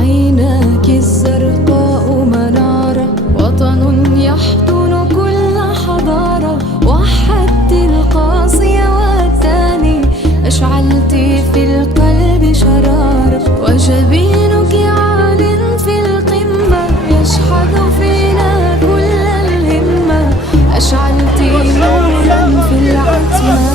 عيناك الزرقاء منارة، وطن يحضن كل حضارة. وحدت القاصية والثاني، أشعلت في القلب شرارة. وجبينك عال في القمة، يشحذ فينا كل الهمة. أشعلت نورا في العتمة،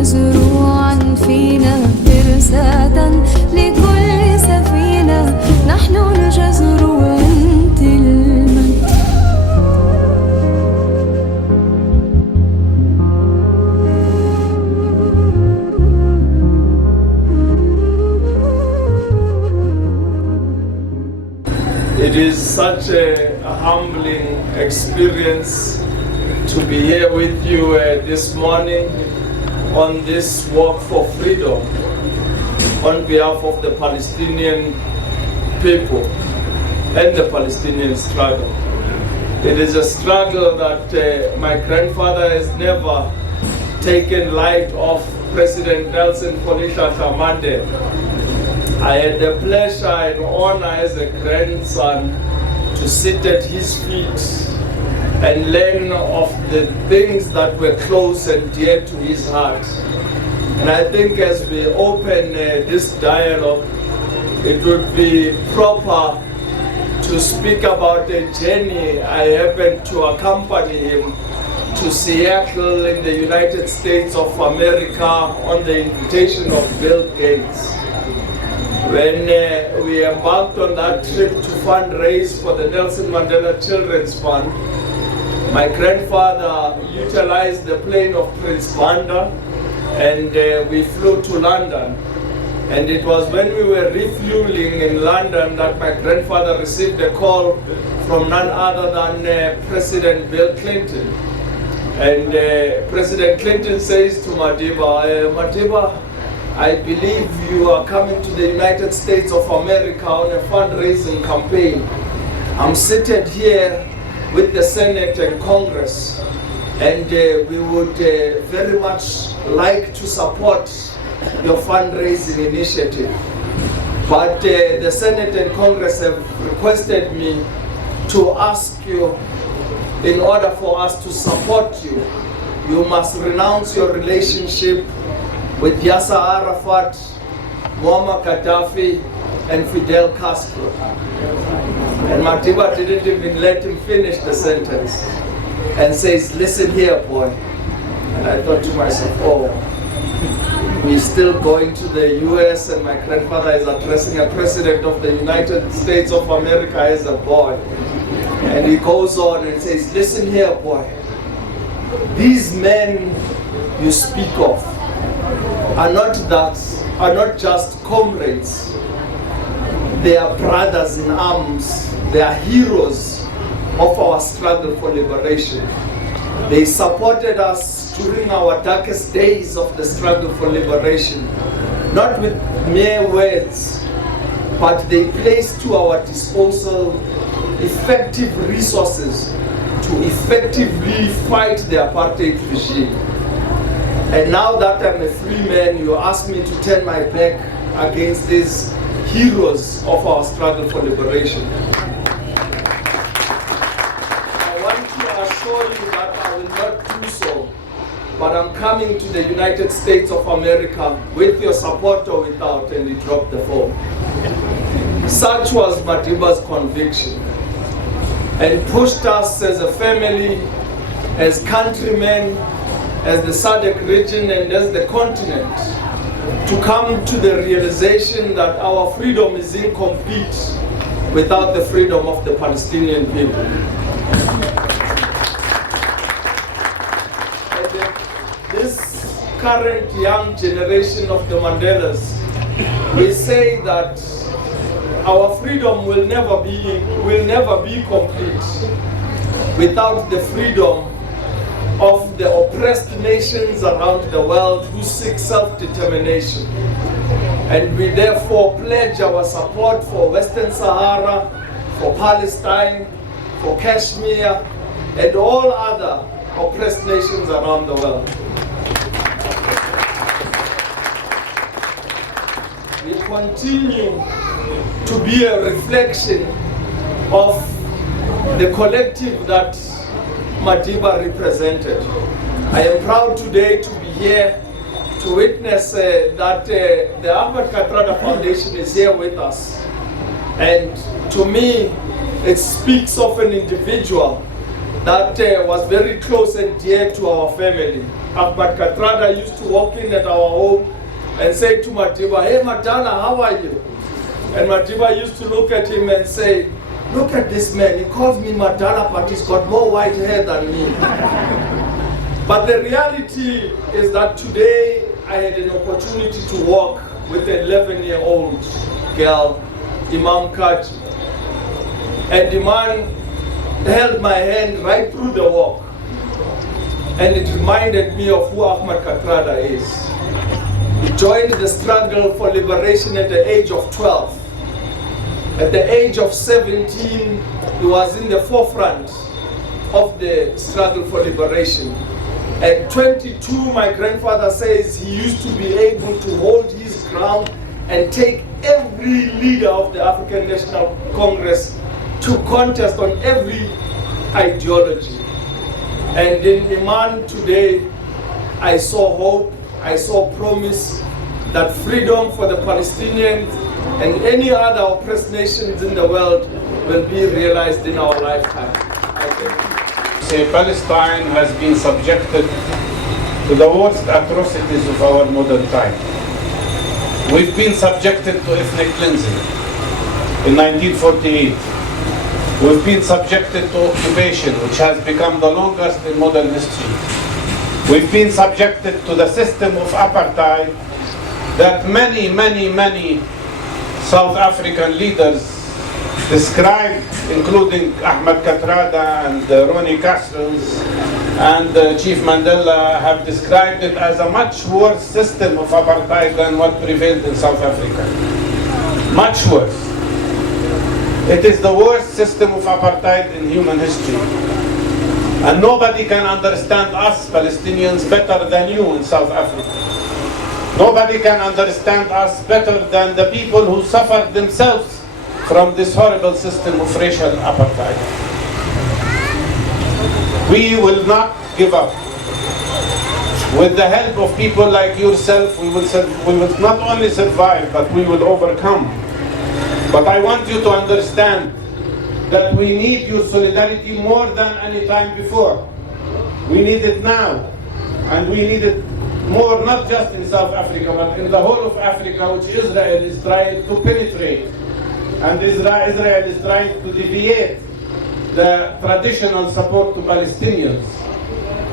مزروعا فينا فرسادا لكل سفينة. نحن الجزر وأنت المد. It is such a humbling experience to be here with you this morning on this walk for freedom on behalf of the Palestinian people and the Palestinian struggle. It is a struggle that my grandfather has never taken light of. President Nelson Felicia Mandela. I had the pleasure and honor as a grandson to sit at his feet and learn of the things that were close and dear to his heart. And I think as we open this dialogue, it would be proper to speak about a journey I happened to accompany him to Seattle in the United States of America on the invitation of Bill Gates. When we embarked on that trip to fundraise for the Nelson Mandela Children's Fund, my grandfather utilized the plane of Prince Banda and we flew to London. And it was when we were refueling in London that my grandfather received a call from none other than President Bill Clinton. And President Clinton says to Madiba, Madiba, I believe you are coming to the United States of America on a fundraising campaign. I'm seated here with the Senate and Congress, and we would very much like to support your fundraising initiative. But the Senate and Congress have requested me to ask you, in order for us to support you, you must renounce your relationship with Yasser Arafat, Muammar Gaddafi, and Fidel Castro. And Madiba didn't even let him finish the sentence and says, listen here, boy. And I thought to myself, oh, we're still going to the US and my grandfather is addressing a president of the United States of America as a boy. And he goes on and says, listen here, boy. These men you speak of are not just comrades. They are brothers in arms. They are heroes of our struggle for liberation. They supported us during our darkest days of the struggle for liberation, not with mere words, but they placed to our disposal effective resources to effectively fight the apartheid regime. And now that I'm a free man, you ask me to turn my back against these heroes of our struggle for liberation. I want to assure you that I will not do so, but I'm coming to the United States of America with your support or without, and he dropped the phone. Such was Madiba's conviction, and pushed us as a family, as countrymen, as the SADC region and as the continent to come to the realization that our freedom is incomplete without the freedom of the Palestinian people. And this current young generation of the Mandelas, we say that our freedom will never be complete without the freedom of the oppressed oppressed nations around the world who seek self-determination. And we therefore pledge our support for Western Sahara, for Palestine, for Kashmir, and all other oppressed nations around the world. We continue to be a reflection of the collective that Madiba represented. I am proud today to be here to witness that the Ahmed Kathrada Foundation is here with us. And to me, it speaks of an individual that was very close and dear to our family. Ahmed Kathrada used to walk in at our home and say to Madiba, "Hey Madala, how are you?" And Madiba used to look at him and say, "Look at this man, he calls me Madala, but he's got more white hair than me." But the reality is that today I had an opportunity to walk with an 11-year-old girl, Imam Kaji. And the man held my hand right through the walk. And it reminded me of who Ahmed Kathrada is. He joined the struggle for liberation at the age of 12. At the age of 17, he was in the forefront of the struggle for liberation. At 22, my grandfather says he used to be able to hold his ground and take every leader of the African National Congress to contest on every ideology. And in Iman today, I saw hope, I saw promise that freedom for the Palestinians and any other oppressed nations in the world will be realized in our lifetime. I thank you. Palestine has been subjected to the worst atrocities of our modern time. We've been subjected to ethnic cleansing in 1948. We've been subjected to occupation, which has become the longest in modern history. We've been subjected to the system of apartheid that many South African leaders described, including Ahmed Kathrada and Ronnie Kasrils and Chief Mandela, have described it as a much worse system of apartheid than what prevailed in South Africa. Much worse. It is the worst system of apartheid in human history. And nobody can understand us Palestinians better than you in South Africa. Nobody can understand us better than the people who suffered themselves from this horrible system of racial apartheid. We will not give up. With the help of people like yourself, we will not only survive, but we will overcome. But I want you to understand that we need your solidarity more than any time before. We need it now. And we need it more, not just in South Africa, but in the whole of Africa, which Israel is trying to penetrate. And Israel is trying to deviate the traditional support to Palestinians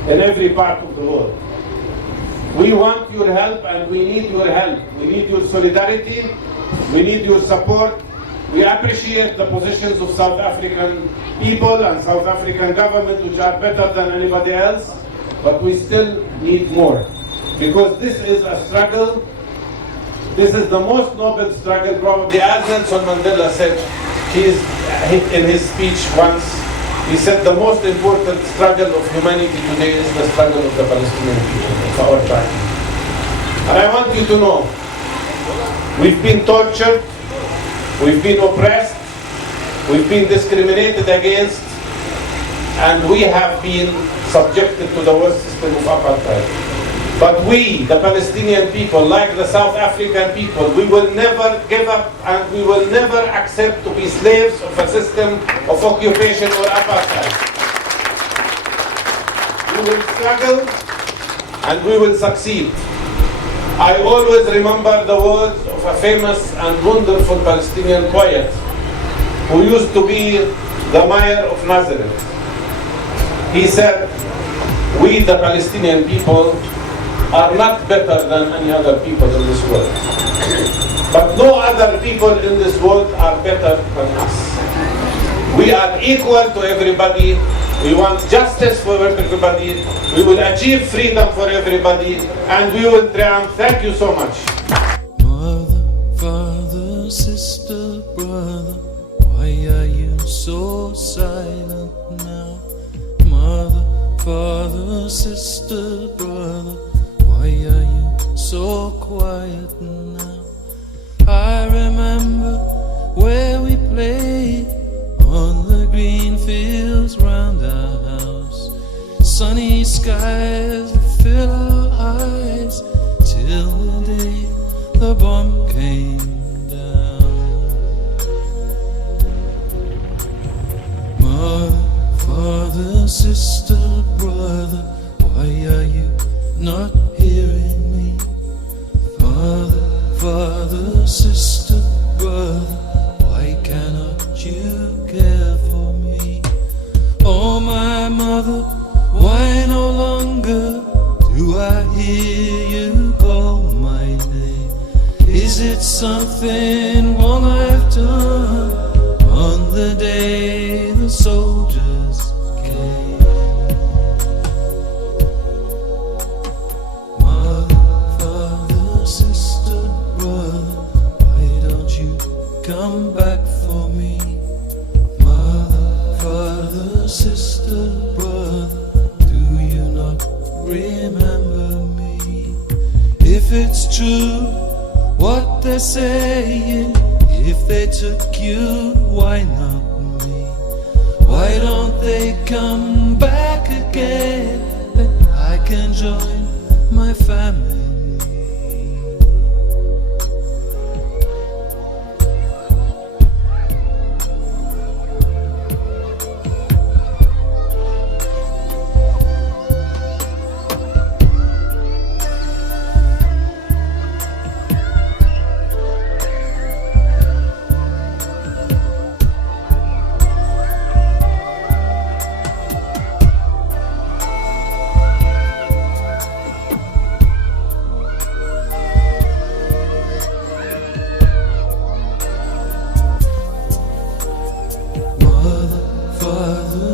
in every part of the world. We want your help and we need your help. We need your solidarity. We need your support. We appreciate the positions of South African people and South African government, which are better than anybody else, but we still need more. Because this is a struggle. This is the most noble struggle probably. As Nelson Mandela said, in his speech once, he said the most important struggle of humanity today is the struggle of the Palestinian people of our time. And I want you to know, we've been tortured, we've been oppressed, we've been discriminated against, and we have been subjected to the worst system of apartheid. But we, the Palestinian people, like the South African people, we will never give up and we will never accept to be slaves of a system of occupation or apartheid. We will struggle and we will succeed. I always remember the words of a famous and wonderful Palestinian poet who used to be the mayor of Nazareth. He said, "We, the Palestinian people, are not better than any other people in this world. But no other people in this world are better than us. We are equal to everybody We want justice for everybody. We will achieve freedom for everybody, and we will triumph. Thank you so much. Mother, father, sister, brother, why are you so silent now? Mother, father, sister, brother, why are you so quiet now? I remember where we played on the green fields round our house. Sunny skies fill our eyes till the day the bomb came down. Mother, father, sister, brother, why are you not hearing me? Father, father, sister, brother, why cannot you care for me? Oh my mother, why no longer do I hear you call my name? Is it something wrong I've done on the day the soldiers came? Mother, father, sister, brother, why don't you come back for me? Mother, father, sister, brother, do you not remember me? If it's true what they're saying, if they took you, why not me? Why don't they come back again, that I can join my family?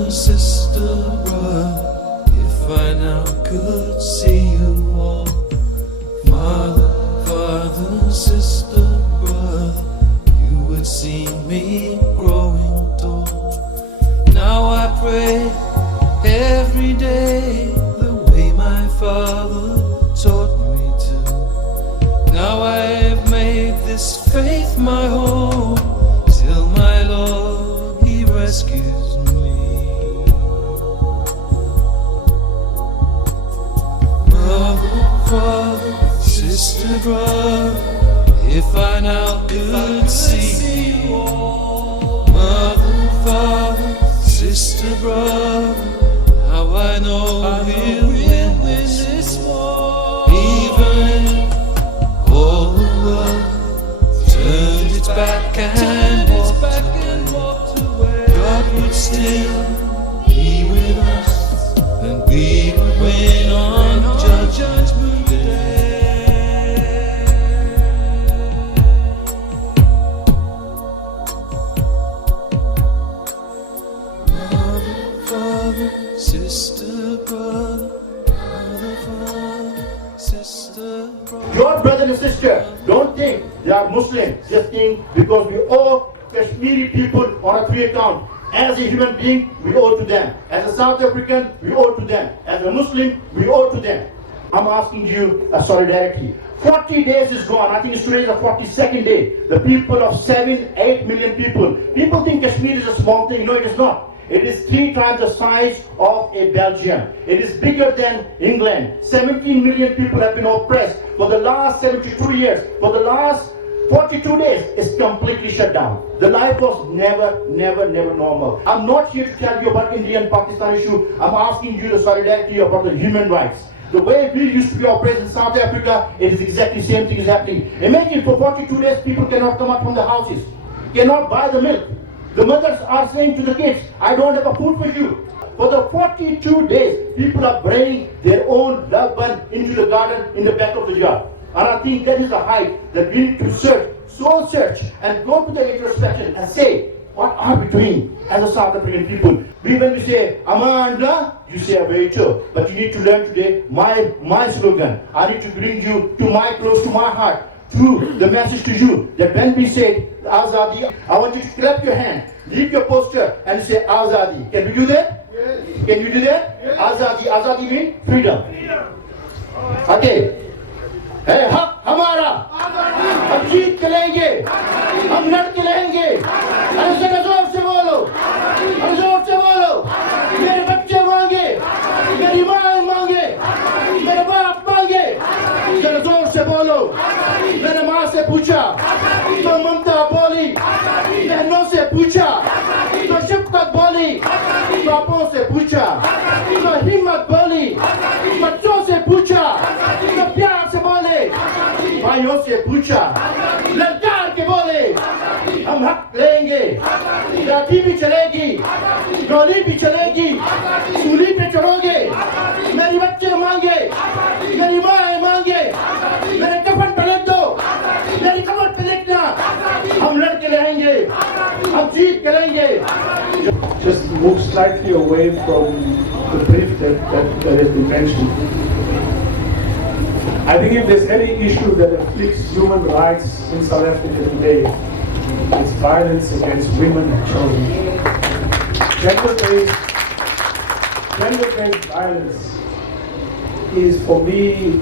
Sister, brother, if I now could see you all. Mother, father, sister, brother, you would see me growing tall. Now I pray every day the way my father taught me to. Now I've made this faith my home, till my Lord, He rescues me. Father, sister, brother, if I now could see you all. Mother, father, sister, brother, now I know we'll win this war. Even if all the world turned its back and walked away, God would still be with us, and we would win on Judgment Day. Mother, father, sister, brother, mother, father, sister, brother. Your brother and sister, don't think they are Muslim. Just think because we owe Kashmiri people on a free account. As a human being, we owe to them. As a South African, we owe to them. As a Muslim, we owe to them. I'm asking you a solidarity. 40 days is gone. I think today is the 42nd day. The people of 7-8 million people. People think Kashmir is a small thing. No, it is not. It is 3 times the size of a Belgium. It is bigger than England. 17 million people have been oppressed for the last 72 years. For the last 42 days, it's completely shut down. The life was never normal. I'm not here to tell you about Indian-Pakistan issue. I'm asking you the solidarity about the human rights. The way we used to be oppressed in South Africa, it is exactly the same thing is happening. Imagine for 42 days, people cannot come out from the houses, cannot buy the milk. The mothers are saying to the kids, I don't have a food for you. For the 42 days, people are bringing their own loved one into the garden in the back of the yard. And I think that is the height that we need to search, soul search, and go to the introspection and say, what are we doing as a South African people? When we say Amanda, you say Abecho. But you need to learn today my slogan. I need to bring you to close to my heart, through the message to you, that when we say Azadi, I want you to clap your hand, leave your poster and say Azadi. Can we do that? Yes. Can you do that? Yes. Azadi. Azadi means freedom. Okay. Hey, हक हमारा, हम जीत के लेंगे, हम लड़ के लेंगे। अरे जरा जोर से बोलो, अरे जोर से बोलो। मेरे बच्चे मांगे, मेरी माँ मांगे, मेरे बाप मांगे। जरा जोर से बोलो। मेरे माँ से पूछा, तो ममता बोली, बहनों से पूछा, तो शफकत बोली, बापों से पूछा, तो हिम्मत बोली, बच्चों से पूछा, तो प्यार से बोले, भाइयों से पूछा, ललकार के बोले, हम हक लेंगे, लाठी भी चलेगी, गोली भी चलेगी, सूली पे चढ़ोगे, मेरी बच्चे मांगे, मेरी माँ मांगे, मेरे कफन पे लिख दो, मेरी कमर पे लिखना, हम लड़ के रहेंगे, हम जीत के रहेंगे। Just move slightly away from the brief that has been mentioned. I think if there's any issue that afflicts human rights in South Africa today, it's violence against women and children. Gender-based violence is, for me,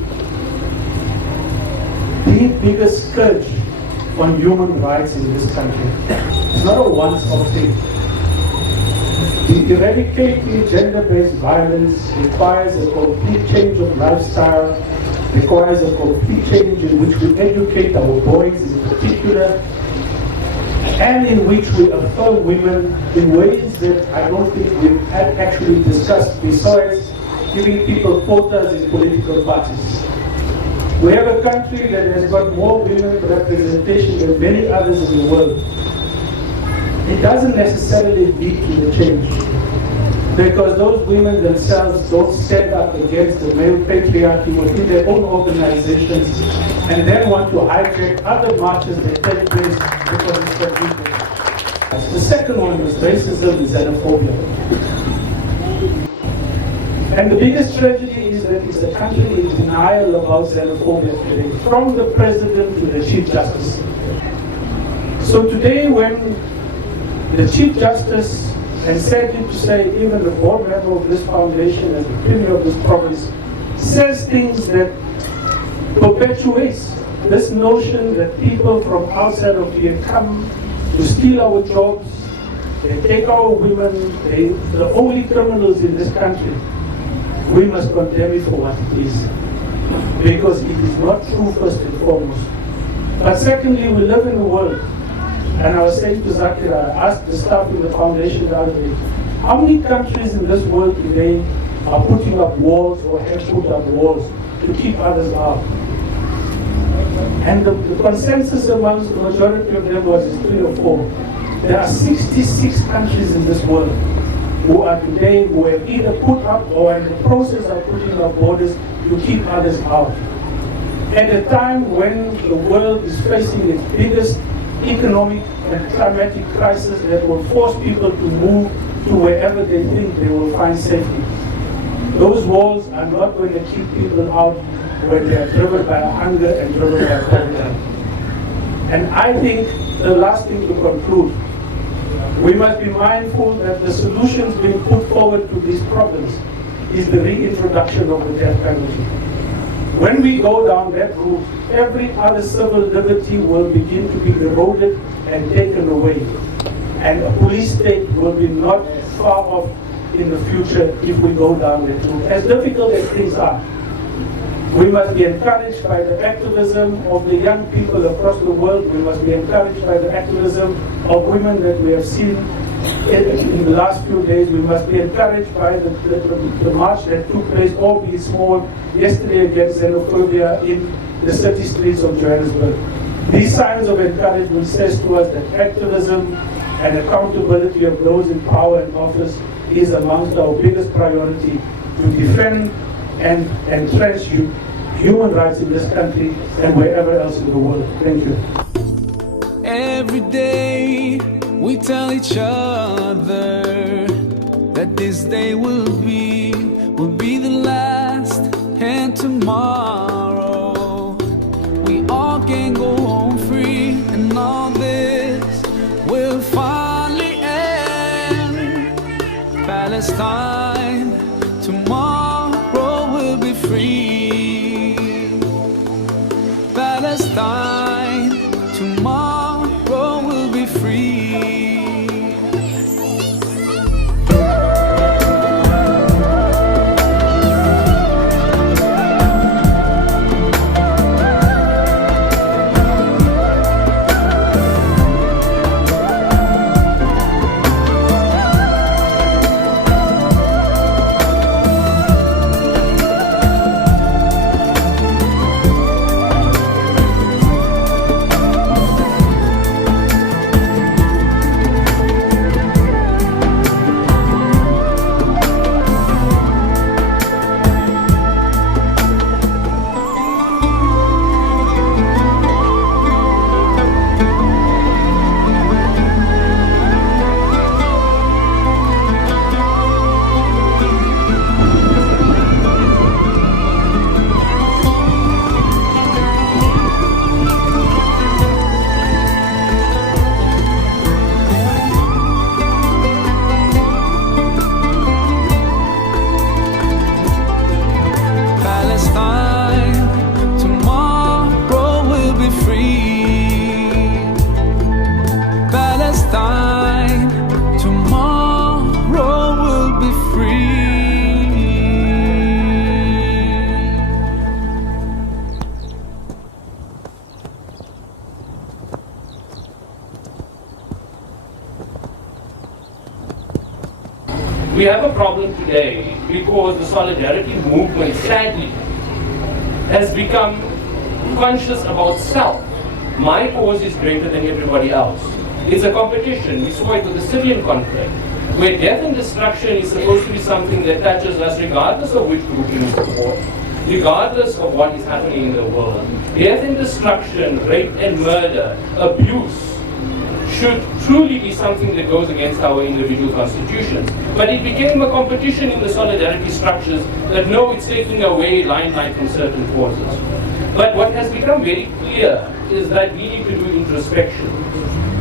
the biggest scourge on human rights in this country. It's not a once-off thing. Eradicating gender-based violence requires a complete change of lifestyle, requires a complete change in which we educate our boys in particular, and in which we affirm women in ways that I don't think we've had actually discussed, besides giving people quotas in political parties. We have a country that has got more women representation than many others in the world. It doesn't necessarily lead to the change, because those women themselves don't stand up against the male patriarchy within their own organizations and then want to hijack other marches that take place because it's convenient. The second one is racism and xenophobia. And the biggest tragedy is that it's a country in denial about xenophobia today, from the president to the Chief Justice. So today when the Chief Justice has said it to say, even the board member of this foundation and the premier of this province says things that perpetuates this notion that people from outside of here come to steal our jobs, they take our women, they're the only criminals in this country. We must condemn it for what it is, because it is not true first and foremost. But secondly, we live in a world. And I was saying to Zakir, I asked the staff in the foundation the other day, how many countries in this world today are putting up walls or have put up walls to keep others out? And the consensus amongst the majority of them was 3 or 4. There are 66 countries in this world who are today, who have either put up or are in the process of putting up borders to keep others out. At a time when the world is facing its biggest economic and climatic crisis that will force people to move to wherever they think they will find safety. Those walls are not going to keep people out when they are driven by hunger and driven by poverty. And I think the last thing to conclude, we must be mindful that the solutions being put forward to these problems is the reintroduction of the death penalty. When we go down that route, every other civil liberty will begin to be eroded and taken away. And a police state will be not far off in the future if we go down that route. As difficult as things are, we must be encouraged by the activism of the young people across the world. We must be encouraged by the activism of women that we have seen in the last few days. We must be encouraged by the march that took place, albeit small, yesterday against xenophobia in the city streets of Johannesburg. These signs of encouragement says to us that activism and accountability of those in power and office is amongst our biggest priority to defend and entrench human rights in this country and wherever else in the world. Thank you. Every day We tell each other that this day will be the last, and tomorrow we all can go home free, and all this will finally end. Palestine, tomorrow will be free. Palestine, tomorrow will be free. Palestine, tomorrow will be free. Palestine, tomorrow will be free. We have a problem today because the solidarity movement, sadly, has become conscious about self. My cause is greater than everybody else. It's a competition. We saw it with the Syrian conflict, where death and destruction is supposed to be something that touches us regardless of which group you support, regardless of what is happening in the world. Death and destruction, rape and murder, abuse, should truly be something that goes against our individual constitutions. But it became a competition in the solidarity structures that no, it's taking away limelight from certain causes. But what has become very clear is that we need to do introspection.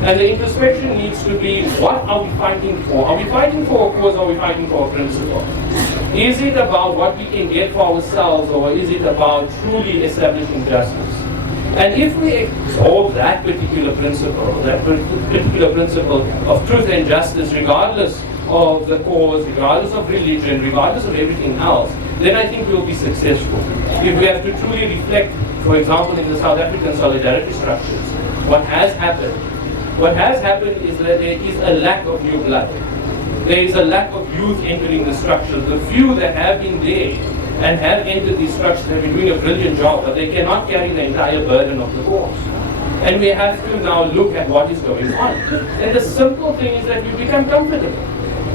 And the introspection needs to be, what are we fighting for? Are we fighting for a cause, or are we fighting for a principle? Is it about what we can get for ourselves, or is it about truly establishing justice? And if we absorb that particular principle of truth and justice, regardless of the cause, regardless of religion, regardless of everything else, then I think we'll be successful. If we have to truly reflect, for example, in the South African solidarity structures, what has happened is that there is a lack of new blood. There is a lack of youth entering the structure. The few that have been there and have entered these structures have been doing a brilliant job, but they cannot carry the entire burden of the cause. And we have to now look at what is going on. And the simple thing is that we become comfortable.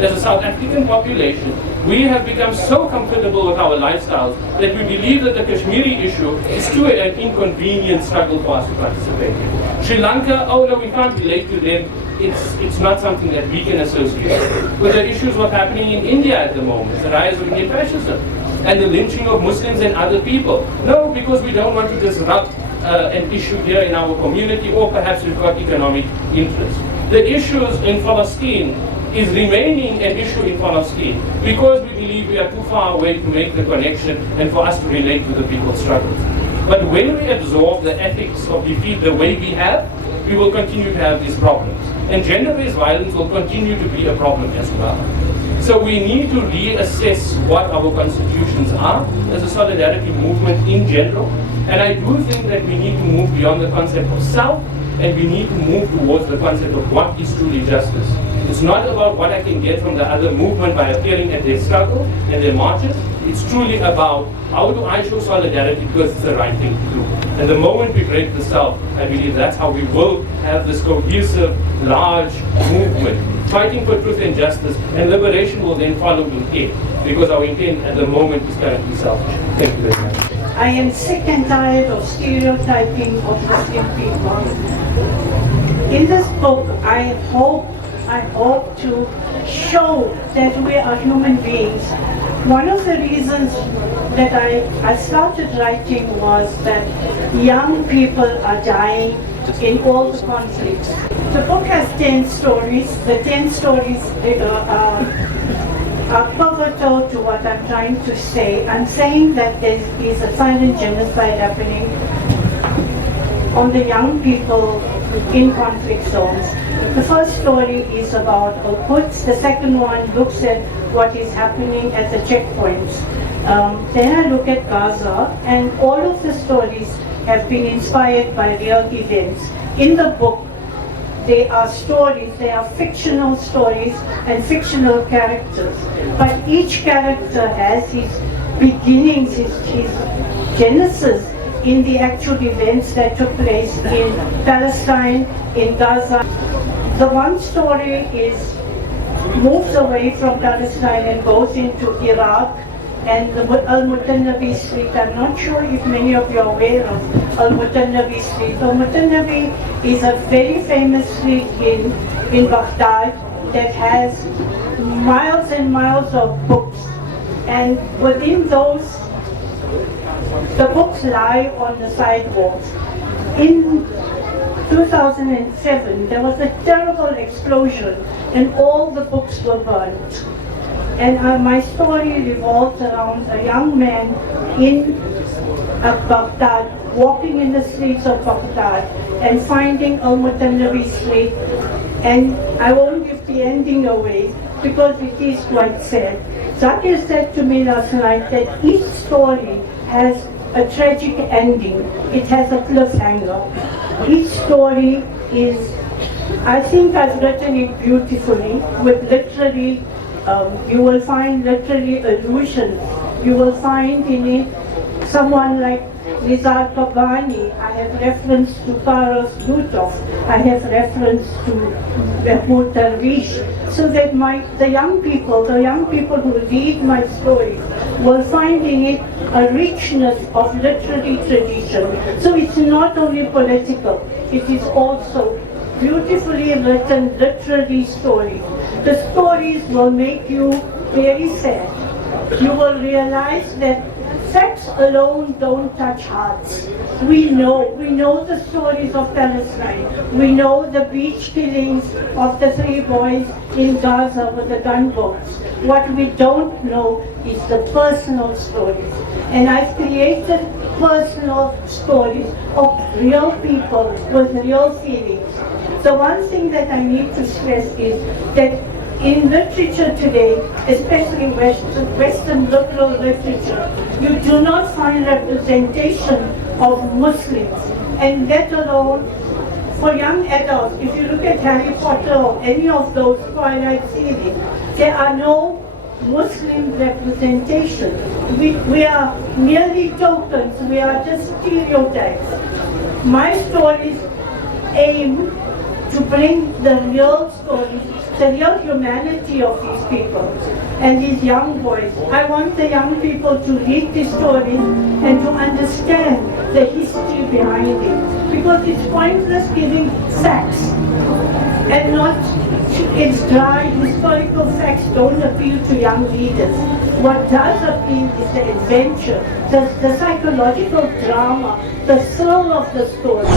As a South African population, we have become so comfortable with our lifestyles that we believe that the Kashmiri issue is too an inconvenient struggle for us to participate in. Sri Lanka, oh no, we can't relate to them. It's not something that we can associate with the issues what's happening in India at the moment, the rise of Indian fascism, and the lynching of Muslims and other people. No, because we don't want to disrupt an issue here in our community, or perhaps we've got economic interests. The issues in Palestine is remaining an issue in Palestine because we believe we are too far away to make the connection and for us to relate to the people's struggles. But when we absorb the ethics of defeat the way we have, we will continue to have these problems. And gender-based violence will continue to be a problem as well. So we need to reassess what our constitutions are as a solidarity movement in general. And I do think that we need to move beyond the concept of self, and we need to move towards the concept of what is truly justice. It's not about what I can get from the other movement by appearing at their struggle and their marches. It's truly about how do I show solidarity because it's the right thing to do. And the moment we break the self, I believe that's how we will have this cohesive, large movement fighting for truth and justice, and liberation will then follow intent, because our intent at the moment is currently selfish. Thank you very much. I am sick and tired of stereotyping of Muslim people. In this book, I hope to show that we are human beings. One of the reasons that I started writing was that young people are dying in all the conflicts. The book has 10 stories. The 10 stories are pivotal to what I'm trying to say. I'm saying that there is a silent genocide happening on the young people in conflict zones. The first story is about Al-Quds. The second one looks at what is happening at the checkpoints. Then I look at Gaza, and all of the stories have been inspired by real events. In the book, they are stories, they are fictional stories and fictional characters. But each character has his beginnings, his genesis in the actual events that took place in Palestine, in Gaza. The one story moves away from Palestine and goes into Iraq and the Al-Mutannabi Street. I'm not sure if many of you are aware of Al-Mutannabi Street. Al-Mutannabi is a very famous street in Baghdad that has miles and miles of books. And within those, the books lie on the sidewalks. In 2007, there was a terrible explosion and all the books were burnt. And my story revolves around a young man in Baghdad, walking in the streets of Baghdad and finding Al-Mutannabi Street. And I won't give the ending away because it is quite sad. Zakir said to me last night that each story has a tragic ending. It has a cliffhanger. Each story is, I think I've written it beautifully with literary, you will find literary allusions. You will find in it someone like Nizar Kabani. I have reference to Paros Yutov. I have reference to Mahmoud Darwish. So that the young people who read my stories will find in it a richness of literary tradition. So it's not only political, it is also beautifully written literary stories. The stories will make you very sad. You will realize that facts alone don't touch hearts. We know the stories of Palestine. We know the beach killings of the 3 boys in Gaza with the gunboats. What we don't know is the personal stories. And I've created personal stories of real people with real feelings. The one thing that I need to stress is that in literature today, especially Western liberal literature, you do not find representation of Muslims, and let alone for young adults. If you look at Harry Potter or any of those Twilight series, there are no Muslim representation. We are merely tokens, we are just stereotypes. My stories aim to bring the real stories, the real humanity of these people and these young boys. I want the young people to read these stories and to understand the history behind it. Because it's pointless giving facts and not, it's dry, historical facts don't appeal to young readers. What does appeal is the adventure, the psychological drama, the thrill of the story.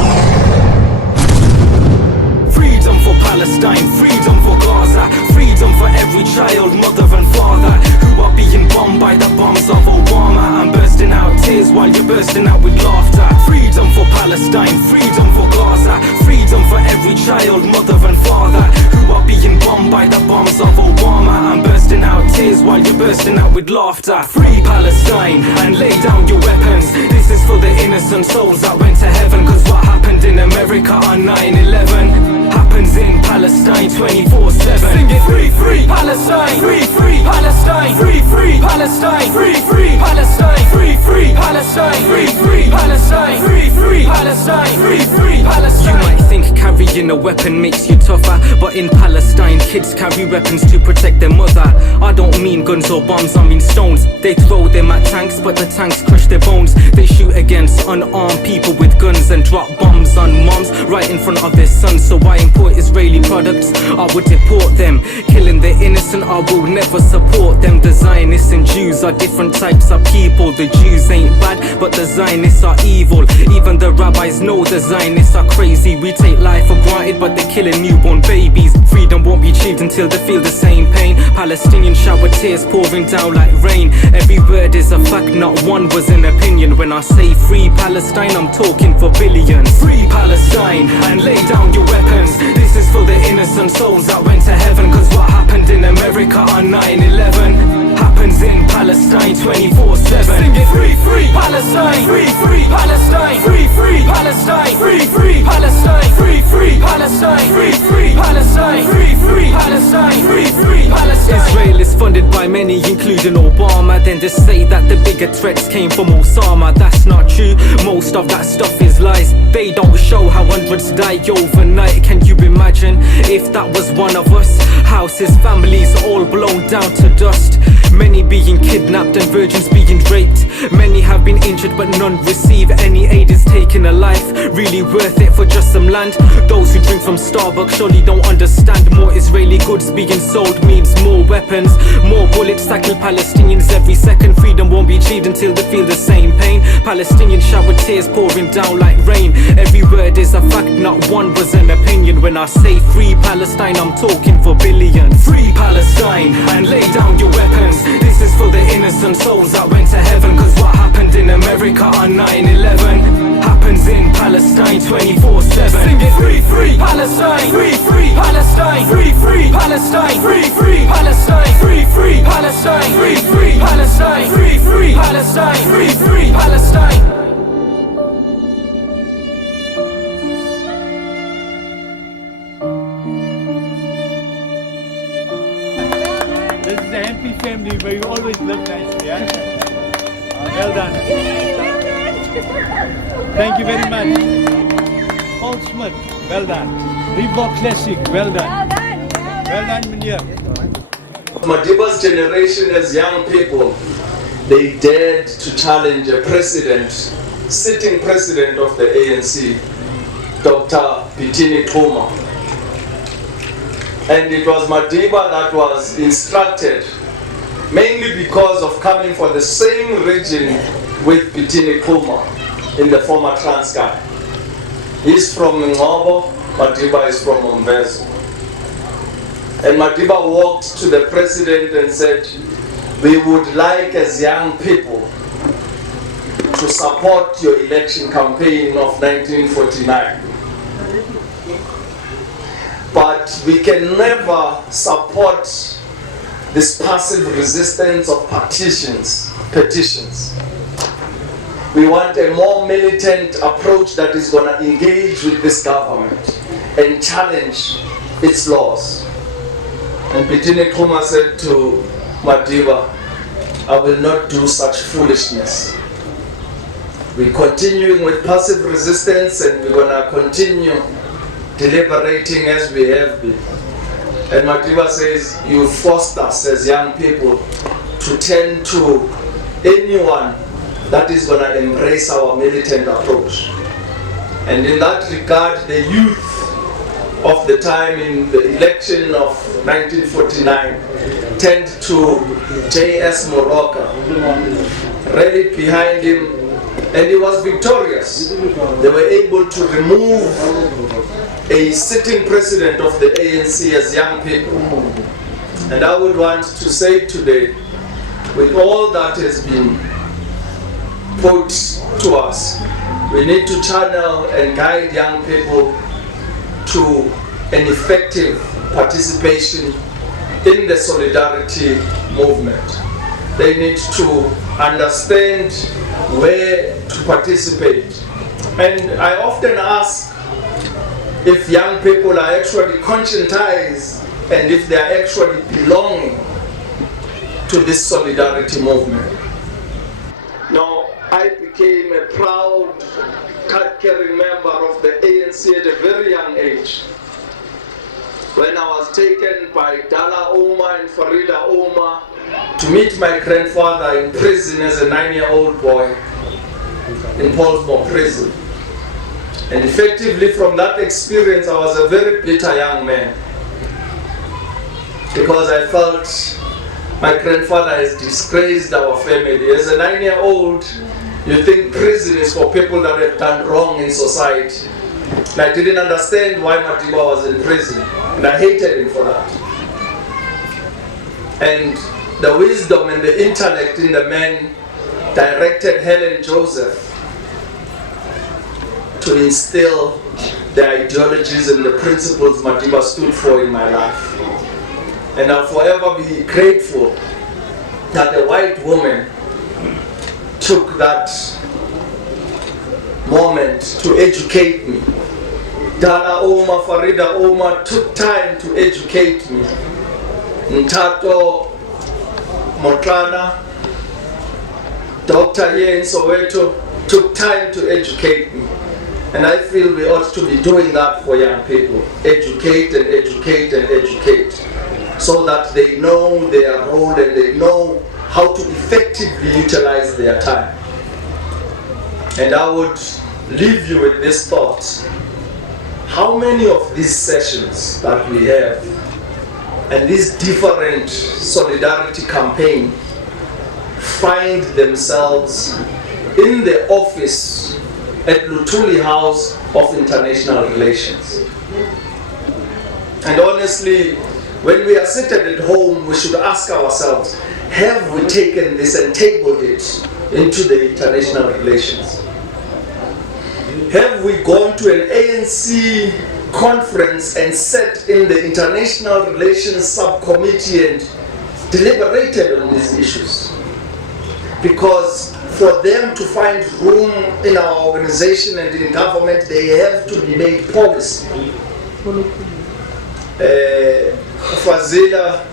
Freedom for Palestine, freedom for Gaza, freedom for every child, mother and father who are being bombed by the bombs of Obama. I'm bursting out tears while you're bursting out with laughter. Freedom for Palestine, freedom for Gaza, freedom for every child, mother and father who are being bombed by the bombs of Obama. I'm bursting out tears while you're bursting out with laughter. Free Palestine and lay down your weapons. This is for the innocent souls that went to heaven. Cause what happened in America on 9/11 happens in Palestine 24/7. Sing it, free, free Palestine, free, free Palestine, free, free Palestine, free, free Palestine, free, free Palestine, free, free Palestine, free, free Palestine, free, free Palestine. You might think carry carrying a weapon makes you tougher, but in Palestine, kids carry weapons to protect their mother. I don't mean guns or bombs, I mean stones. They throw them at tanks, but the tanks crush their bones. They shoot against unarmed people with guns and drop bombs on moms right in front of their sons. So I import Israeli products, I would deport them. Killing the innocent, I will never support them. The Zionists and Jews are different types of people. The Jews ain't bad, but the Zionists are evil. Even the rabbis know the Zionists are crazy. We take life for granted, but they're killing newborn babies. Freedom won't be achieved until they feel the same pain. Palestinians shower tears pouring down like rain. Every word is a fact, not one was an opinion. When I say free Palestine, I'm talking for billions. Free Palestine and lay down your weapons. This is for the innocent souls that went to heaven. Cause what happened in America on 9/11 happens in Palestine 24/7. Sing it, free, free Palestine, free, free Palestine, free, free Palestine, free, free Palestine, free, free Palestine, free, free Palestine, free, free Palestine, free, free Palestine. Israel is funded by many, including Obama. Then to say that the bigger threats came from Osama, that's not true. Most of that stuff is lies. They don't show how hundreds die overnight. Can you imagine if that was one of us? Houses, families all blown down to dust. Many being kidnapped and virgins being raped. Many have been injured but none receive any aid. Is taking a life really worth it for just some land? Those who drink from Starbucks surely don't understand. More Israeli goods being sold means more weapons, more bullets tackle Palestinians every second. Freedom won't be achieved until they feel the same pain. Palestinians shower tears pouring down like rain. Every word is a fact, not one was an opinion. When I say free Palestine, I'm talking for billions. Free Palestine and lay down your weapons. This is for the innocent souls that went to heaven. Cause what happened in America on 9/11 happens in Palestine 24/7. Sing it, free, free Palestine, free, free Palestine, free, free Palestine, free, free Palestine, free, free Palestine, free, free Palestine, free, free Palestine, free, free Palestine. This is a happy family where you always live nicely, yeah? Well done. Thank you very much. Paul Smith, well done. Reebok Classic, well done. Well done, Munir. Madiba's generation as young people, they dared to challenge a president, sitting president of the ANC, Dr. Pitini Xuma. And it was Madiba that was instructed, mainly because of coming from the same region with Pitini Xuma in the former Transkei. He's from Ngobo, Madiba is from Umvezo. And Madiba walked to the president and said, we would like as young people to support your election campaign of 1949. But we can never support this passive resistance of petitions. We want a more militant approach that is going to engage with this government and challenge its laws. And Pitini Xuma said to Madiba, I will not do such foolishness. We're continuing with passive resistance and we're going to continue deliberating as we have been. And Madiba says, you forced us as young people to tend to anyone that is going to embrace our militant approach. And in that regard, the youth of the time in the election of 1949 turned to J.S. Moroka, rallied behind him, and he was victorious. They were able to remove a sitting president of the ANC as young people. And I would want to say today, with all that has been put to us, we need to channel and guide young people to an effective participation in the solidarity movement. They need to understand where to participate. And I often ask if young people are actually conscientized and if they are actually belonging to this solidarity movement. Now, I became a proud card-carrying member of the ANC at a very young age. When I was taken by Dala Oma and Farida Oma to meet my grandfather in prison as a 9-year-old boy in Paulsmore prison. And effectively from that experience I was a very bitter young man, because I felt my grandfather has disgraced our family. As a 9-year-old, you think prison is for people that have done wrong in society. And I didn't understand why Madiba was in prison, and I hated him for that. And the wisdom and the intellect in the man directed Helen Joseph to instill the ideologies and the principles Madiba stood for in my life. And I'll forever be grateful that a white woman took that moment to educate me. Dala Oma, Farida Oma took time to educate me. Ntato Motlana, Dr. here in Soweto, took time to educate me. And I feel we ought to be doing that for young people. Educate and educate and educate, so that they know their role and they know how to effectively utilize their time. And I would leave you with this thought. How many of these sessions that we have and these different solidarity campaigns find themselves in the office at Lutuli House of International Relations? And honestly, when we are seated at home, we should ask ourselves, have we taken this and tabled it into the international relations? Have we gone to an ANC conference and sat in the international relations subcommittee and deliberated on these issues? Because for them to find room in our organization and in government, they have to be made policy. Fazila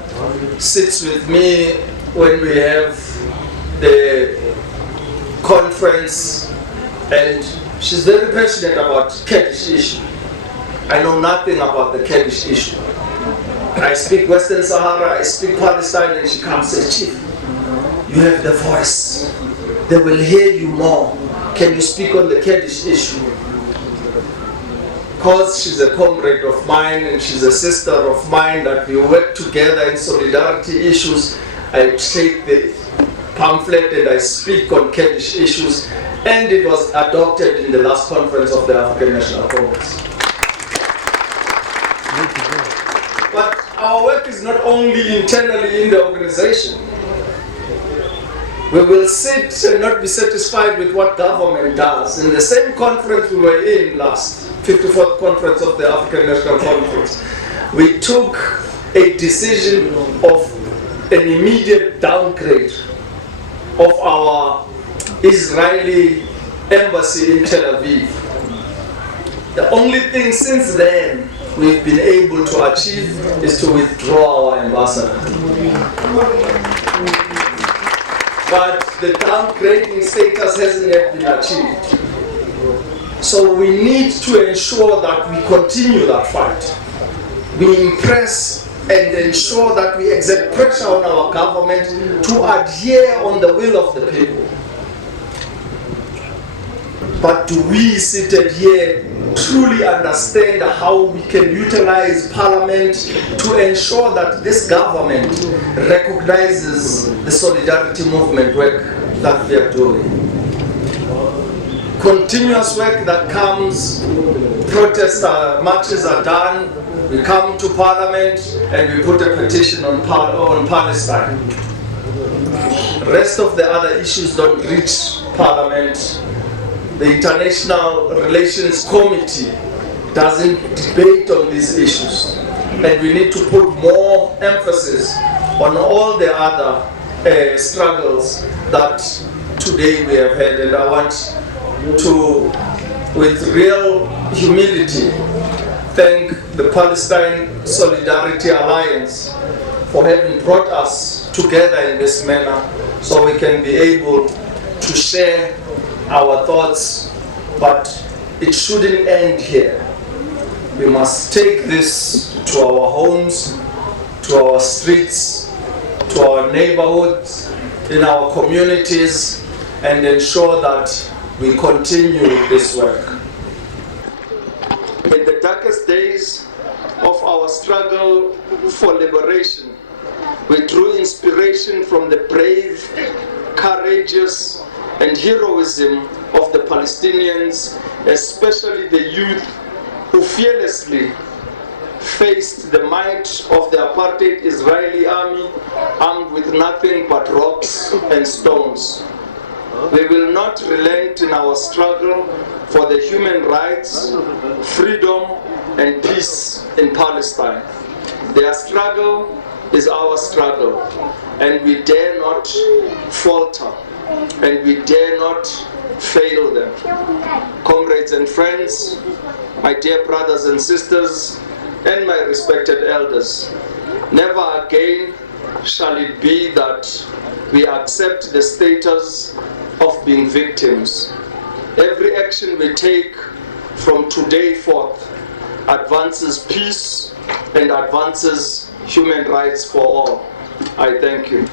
sits with me when we have the conference, and she's very passionate about Kurdish issue. I know nothing about the Kurdish issue. I speak Western Sahara, I speak Palestine, and she comes and says, Chief, you have the voice. They will hear you more. Can you speak on the Kurdish issue? Because she's a comrade of mine and she's a sister of mine, that we work together in solidarity issues. I take the pamphlet and I speak on Kurdish issues, and it was adopted in the last conference of the African National Congress. But our work is not only internally in the organization. We will sit and not be satisfied with what government does. In the same conference we were in last, 54th conference of the African National Conference, we took a decision of an immediate downgrade of our Israeli embassy in Tel Aviv. The only thing since then we've been able to achieve is to withdraw our ambassador. But the downgrading status hasn't yet been achieved. So we need to ensure that we continue that fight. We impress and ensure that we exert pressure on our government to adhere on the will of the people. But do we seated here truly understand how we can utilize Parliament to ensure that this government recognizes the solidarity movement work that we are doing? Continuous work that comes, protests marches are done, we come to Parliament and we put a petition on Palestine. Rest of the other issues don't reach Parliament. The International Relations Committee doesn't debate on these issues. And we need to put more emphasis on all the other struggles that today we have had. And I want to, with real humility, thank the Palestine Solidarity Alliance for having brought us together in this manner so we can be able to share our thoughts, but it shouldn't end here. We must take this to our homes, to our streets, to our neighborhoods, in our communities, and ensure that we continue this work. In the darkest days of our struggle for liberation, we drew inspiration from the brave, courageous, and heroism of the Palestinians, especially the youth who fearlessly faced the might of the apartheid Israeli army, armed with nothing but rocks and stones. We will not relent in our struggle for the human rights, freedom, and peace in Palestine. Their struggle is our struggle, and we dare not falter, and we dare not fail them. Comrades and friends, my dear brothers and sisters, and my respected elders, never again shall it be that we accept the status of being victims. Every action we take from today forth advances peace and advances human rights for all. I thank you.